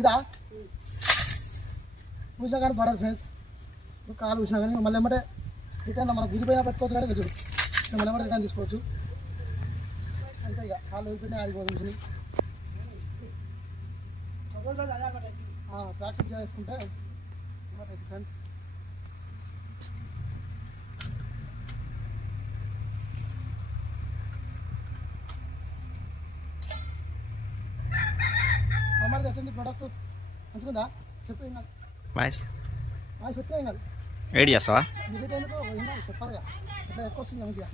ఇదా చూసినా కానీ పడరు ఫ్రెండ్స్. కాలు చూసినా కానీ మళ్ళీ ఏమంటే రిటర్న్ మనకు గుదిపోయినా పెట్టుకోవచ్చు కానీ చూడు మళ్ళీ ఏమంటే రిటర్న్ తీసుకోవచ్చు. అంతే ఇక కాళ్ళు వెళ్ళిపోయినా ఆడిపోతుంది. ప్రాక్టీస్ చేసుకుంటే ఫ్రెండ్స్. అమ్మాయి ఎట్టింది ప్రోడక్ట్ మంచిగుందా చెప్పు. ఏం కాదు వాయిస్ వచ్చా ఏం కాదు వెయిట్ చేస్తావా? చెప్పారు ఎట్లా ఎక్కువ వస్తుంది మంచిగా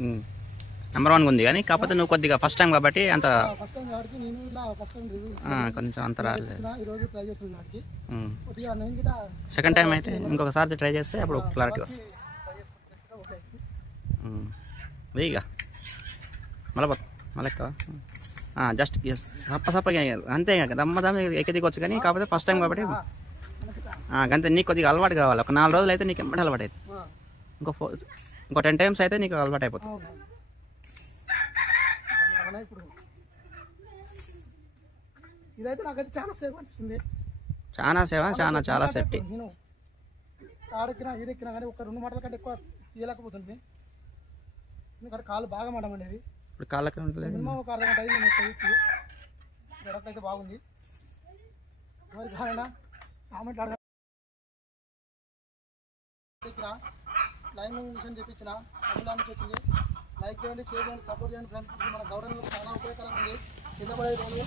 నెంబర్ 1 ఉంది కానీ కాకపోతే నువ్వు కొద్దిగా ఫస్ట్ టైం కాబట్టి అంత ఫస్ట్ టైం కాబట్టి నేను ఇలా ఫస్ట్ టైం రివ్యూ కొంచెం అంత రాలేదు. ఈరోజు ట్రై చేస్తున్నాను వాటికి కొద్దిగా నేను కూడా సెకండ్ టైం అయితే ఇంకొకసారి ట్రై చేస్తే అప్పుడు క్లారిటీ వస్తుంది. వెయ్యిగా మళ్ళీ ఎక్కువ జస్ట్ సప్పగా అంతే దమ్మ ఎక్కి దిగొచ్చు కానీ కాకపోతే ఫస్ట్ టైం కాబట్టి అంతే. నీకు కొద్దిగా అలవాటు కావాలి. ఒక 4 రోజులు అయితే నీకు ఎమ్మటి అలవాటు అవుతుంది. ఇంకో 10 టైమ్స్ అయితే నీకు అలవాటు అయిపోతుంది. ఇప్పుడు ఇదైతే నాకైతే చాలా సేఫ్ అనిపిస్తుంది. చాలా సేఫ్టీ. నేను ఆడెక్కినా ఇదెక్కినా కానీ ఒక 2 మాటల కంటే ఎక్కువ తీయలేకపోతుంది. ఎందుకంటే కాళ్ళు బాగా మడమనేది ఇప్పుడు కాళ్ళకి మినిమం ఒక అర్ధగంట అయింది. ప్రొడక్ట్ అయితే బాగుంది. మరి బాగా కామెంట్ అడగ లైన్ మిషన్ చెప్పించిన అందులో నుంచి వచ్చింది. లైక్ చేయండి, షేర్ చేయండి, సపోర్ట్ చేయండి ఫ్రెండ్స్. మన గౌరవంలో చాలా ఉపయోగకరంగా ఉంది. కింద పడే రోజు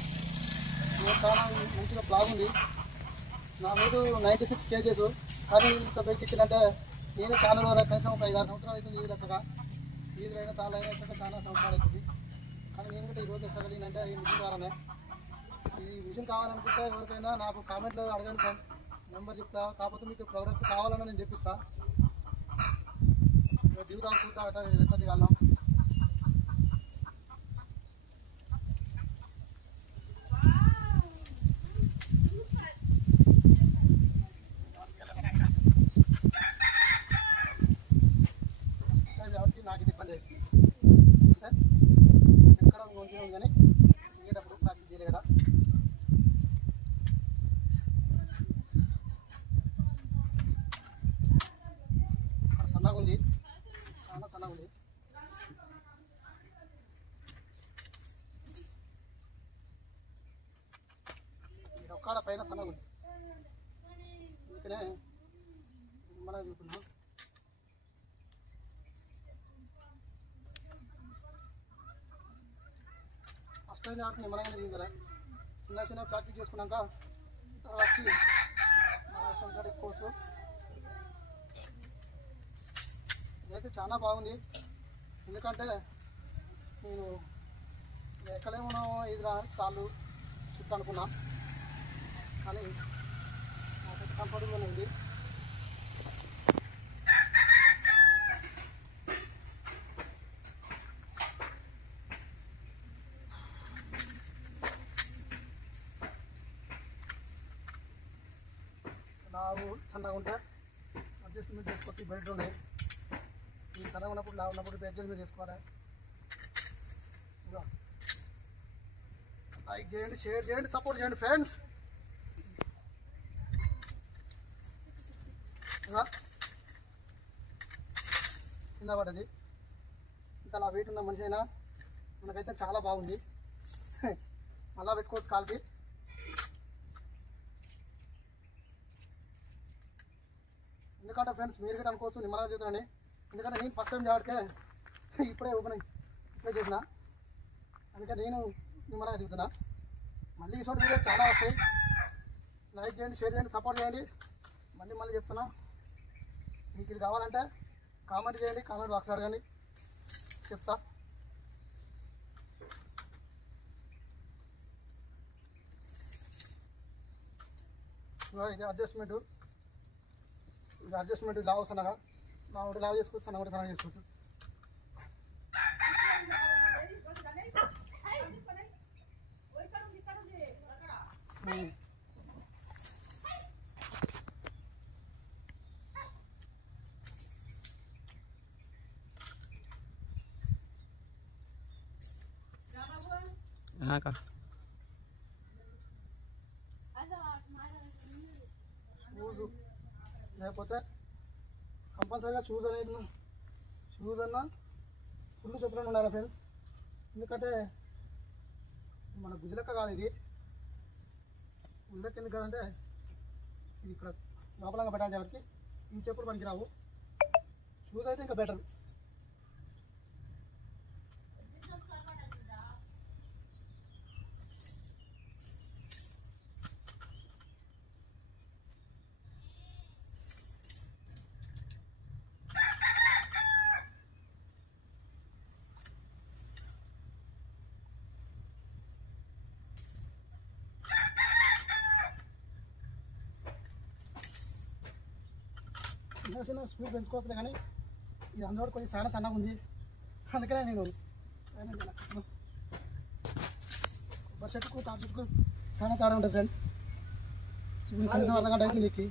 చాలా మంచిగా బాగుంది. నా వెయిట్ 96 kgs. కానీ ఇంత వెయిట్ ఇచ్చిందంటే నేను చాలా రోజులు కనీసం ఒక 5-6 సంవత్సరాలు అవుతుంది. ఈ రకంగా ఈజీలైనా చాలా అయినా చాలా సంవత్సరాలు అవుతుంది. కానీ నేను కూడా ఈరోజు ఎక్కగలిగినంటే ఈ మిషన్ ద్వారానే. ఈ మిషన్ కావాలనుకుంటే ఎవరికైనా నాకు కామెంట్లో అడగండి ఫ్రెండ్స్, నెంబర్ చెప్తా. కాకపోతే మీకు ప్రోడక్ట్ కావాలన్నా నేను తెప్పిస్తా. దిగుదాం చూద్దా అట్లా ఎట్లా దిగాలా. కాబట్టి నాకు ఇది ఇబ్బంది అవుతుంది. ఎక్కడ మంచిగా ఉంది కానీ దిగేటప్పుడు ప్రాక్టీస్ చేయలేదు కదా. సన్నగా ఉంది, చాలా సన్నగా ఉంది. ఒక్కడ పైన సన్నగా ఉంది. అందుకనే మనం చూస్తున్నాం. ఫస్ట్ టైం కాబట్టి నిమ్మలంగా దిగుతారా. చిన్న ప్రాక్టీస్ చేసుకున్నాక తర్వాత మన ఇష్టం ఎక్కువచ్చు. ఇదైతే చాలా బాగుంది. ఎందుకంటే నేను ఎక్కలేమో ఇది తాళ్ళు చుట్టూ అనుకున్నా, కానీ నాకైతే కంఫర్టబుల్గా ఉంది. లావు సన్నగా ఉంటే అడ్జస్ట్మెంట్ చేసుకోవచ్చు. బెల్ట్ ఉండే ఈ సన్నగా ఉన్నప్పుడు లావు ఉన్నప్పుడు అడ్జస్ట్మెంట్ చేసుకోవాలి. లైక్ చేయండి, షేర్ చేయండి, సపోర్ట్ చేయండి ఫ్రెండ్స్. కింద పడ్డది. ఇంత అలా వెయిట్ ఉన్న మనిషి అయినా మనకైతే చాలా బాగుంది. మళ్ళా పెట్టుకోవచ్చు కాల్కి. ఎందుకంటే ఫ్రెండ్స్ మీరు కూడా అనుకోవచ్చు నిమ్మలంగా చేద్దామని. ఎందుకంటే నేను ఫస్ట్ టైం చేయడానికే ఇప్పుడే చేసిన. అందుకే నేను నిమ్మలంగా దిగుతున్నా. మళ్ళీ ఈ వీడియో చాలా వస్తాయి. లైక్ చేయండి, షేర్ చేయండి, సపోర్ట్ చేయండి. మళ్ళీ చెప్తున్నా, మీకు ఇది కావాలంటే కామెంట్ చేయండి, కామెంట్ బాక్స్లో అడగండి, చెప్తా. ఇది అడ్జస్ట్మెంట్. ఇది అడ్జస్ట్మెంట్ లావు సన్నగా లావు చేసుకోవచ్చు, సన్నగా సన్నగా చేసుకోవచ్చు. షూజు లేకపోతే కంపల్సరీగా షూస్ అన్న ఫుల్ చెప్పులను ఉండాలి ఫ్రెండ్స్. ఎందుకంటే మన గుజ్జలెక్క కాదు ఇది. గుజ్జలెక్క ఎందుకు కాదంటే ఇది ఇక్కడ లోపలంగా పెట్టాలి కాబట్టి ఈ చెప్పులు పనికిరావు. షూస్ అయితే ఇంకా బెటర్. చిన్న స్పీడ్ పెంచుకోవట్లే కానీ ఇది అందులో కొంచెం చాలా సన్నగా ఉంది. అందుకనే నేను కొబ్బరి చెట్టుకు తాటి చెట్టుకు చాలా తేడా ఉంటుంది ఫ్రెండ్స్. కనీసం అర్థం గంట అయితే నీకు